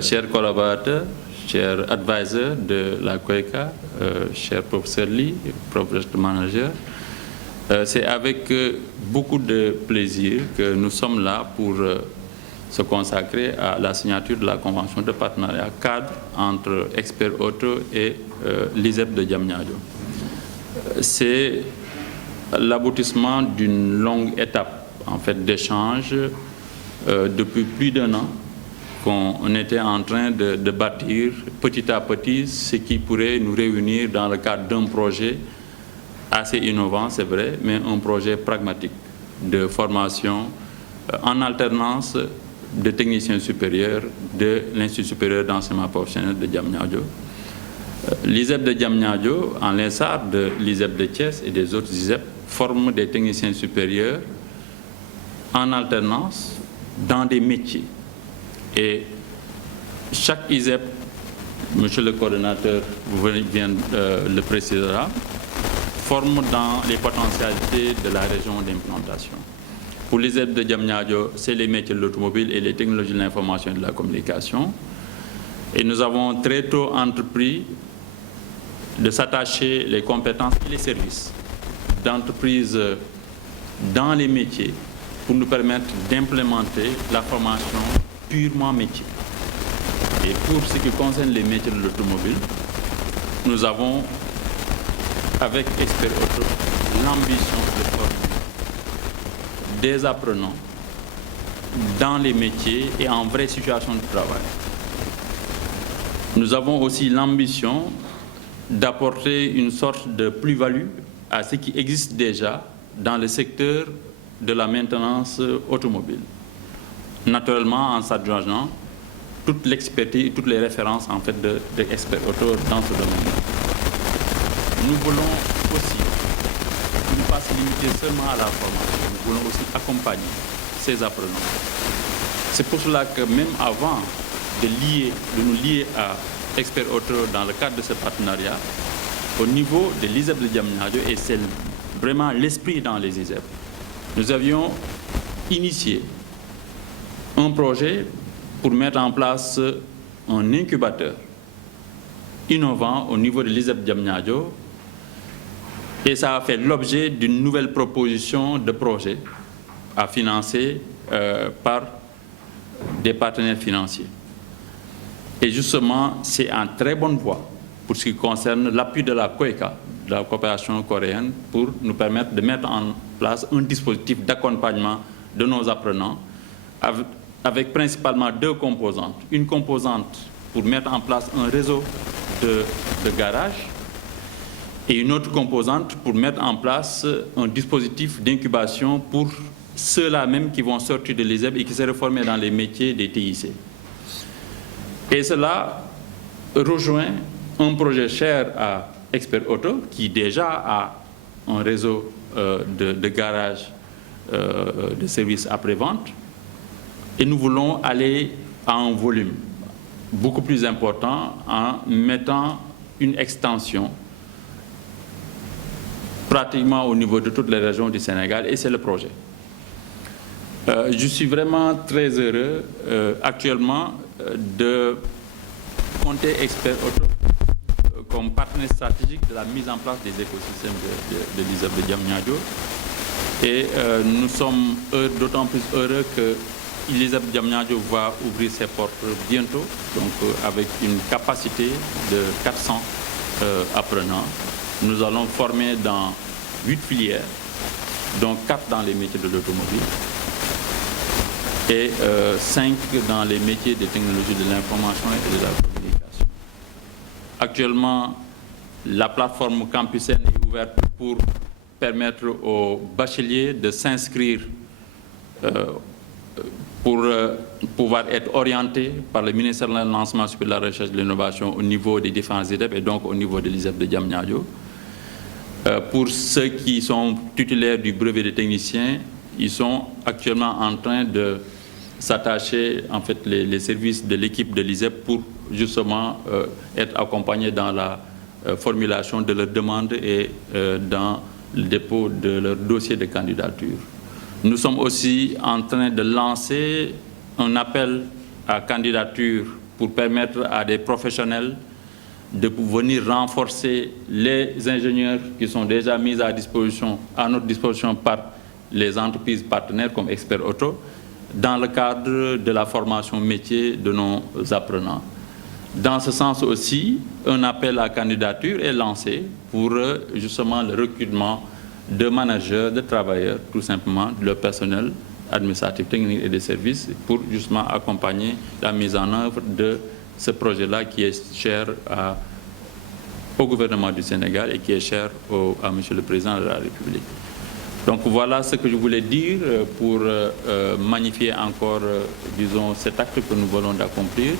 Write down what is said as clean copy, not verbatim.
chers collaborateurs, chers advisors de la COECA, cher professeur Ly, project manager, c'est avec beaucoup de plaisir que nous sommes là pour se consacrer à la signature de la convention de partenariat cadre entre Expert Auto et l'ISEP de Diamniadio. C'est l'aboutissement d'une longue étape en fait, d'échange depuis plus d'1 an qu'on était en train de bâtir petit à petit ce qui pourrait nous réunir dans le cadre d'un projet assez innovant, c'est vrai, mais un projet pragmatique de formation en alternance de techniciens supérieurs de l'Institut supérieur d'enseignement professionnel de Diamniadio. L'ISEP de Diamniadio, en l'instar de l'ISEP de Thiès et des autres ISEP, forme des techniciens supérieurs en alternance dans des métiers. Et chaque ISEP, monsieur le coordonnateur vient le précisera, forme dans les potentialités de la région d'implantation. Pour l'ISEP de Diamniadio, c'est les métiers de l'automobile et les technologies de l'information et de la communication. Et nous avons très tôt entrepris de s'attacher les compétences et les services d'entreprise dans les métiers pour nous permettre d'implémenter la formation purement métier. Et pour ce qui concerne les métiers de l'automobile, nous avons, avec Expert Auto, l'ambition de former des apprenants dans les métiers et en vraie situation de travail. Nous avons aussi l'ambition d'apporter une sorte de plus-value à ce qui existe déjà dans le secteur de la maintenance automobile. Naturellement, en s'adjoignant toute l'expertise et toutes les références en fait de Expert Auto dans ce domaine. Nous voulons aussi ne pas se limiter seulement à la formation, nous voulons aussi accompagner ces apprenants. C'est pour cela que même avant de nous lier à Expert Auto dans le cadre de ce partenariat, au niveau de l'ISEP de Diamniadio, et c'est vraiment l'esprit dans les ISEP, nous avions initié un projet pour mettre en place un incubateur innovant au niveau de l'ISEP de Diamniadio, et ça a fait l'objet d'une nouvelle proposition de projet à financer par des partenaires financiers. Et justement, c'est en très bonne voie pour ce qui concerne l'appui de la COECA, de la coopération coréenne, pour nous permettre de mettre en place un dispositif d'accompagnement de nos apprenants avec principalement 2 composantes. Une composante pour mettre en place un réseau de garages et une autre composante pour mettre en place un dispositif d'incubation pour ceux-là même qui vont sortir de l'ISEP et qui seraient formés dans les métiers des TIC. Et cela rejoint un projet cher à Expert Auto qui déjà a un réseau de garages de services après-vente. Et nous voulons aller à un volume beaucoup plus important en mettant une extension pratiquement au niveau de toutes les régions du Sénégal, et c'est le projet. Je suis vraiment très heureux actuellement de compter Expert Auto comme partenaire stratégique de la mise en place des écosystèmes de l'ISEP de Diamniadio. Et nous sommes d'autant plus heureux que l'ISEP de Diamniadio va ouvrir ses portes bientôt, donc avec une capacité de 400 apprenants. Nous allons former dans 8 filières, dont 4 dans les métiers de l'automobile et 5 dans les métiers des technologies de l'information et de la communication. Actuellement, la plateforme Campus N est ouverte pour permettre aux bacheliers de s'inscrire pour pouvoir être orientés par le ministère de l'Enseignement supérieur, de la Recherche et de l'Innovation au niveau des différents ISEP et donc au niveau de l'ISEP de Diamniadio. Pour ceux qui sont titulaires du brevet de technicien, ils sont actuellement en train de s'attacher, en fait, les services de l'équipe de l'ISEP pour justement être accompagnés dans la formulation de leurs demandes et dans le dépôt de leur dossier de candidature. Nous sommes aussi en train de lancer un appel à candidature pour permettre à des professionnels de venir renforcer les ingénieurs qui sont déjà mis à notre disposition par les entreprises partenaires comme Expert Auto, dans le cadre de la formation métier de nos apprenants. Dans ce sens aussi, un appel à candidature est lancé pour justement le recrutement de managers, de travailleurs, tout simplement, de leur personnel administratif, technique et de services, pour justement accompagner la mise en œuvre de ce projet-là qui est cher au gouvernement du Sénégal et qui est cher à Monsieur le Président de la République. Donc voilà ce que je voulais dire pour magnifier encore, disons, cet acte que nous voulons d'accomplir.